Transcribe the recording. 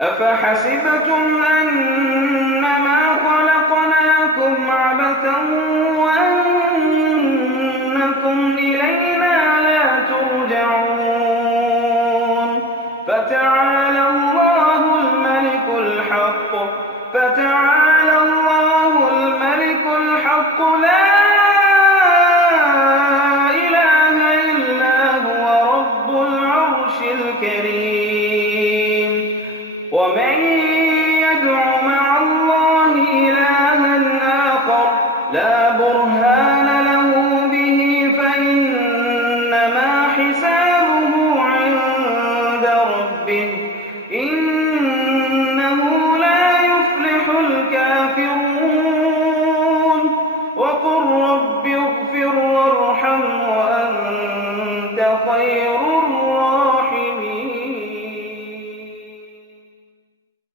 أفحسبتم أنما خلقناكم عبثا وأنكم إلينا لا ترجعون فتعالى الله الملك الحق لا إله إلا هو رب العرش الكريم ومن يدع مع الله إلها آخر لا برهان له به فإنما حسابه عند ربه